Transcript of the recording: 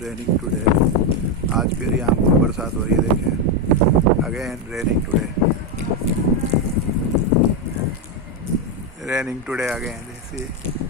Raining today. आज फिर यहाँ बरसात हो रही है, देखें। Again raining today, raining today again.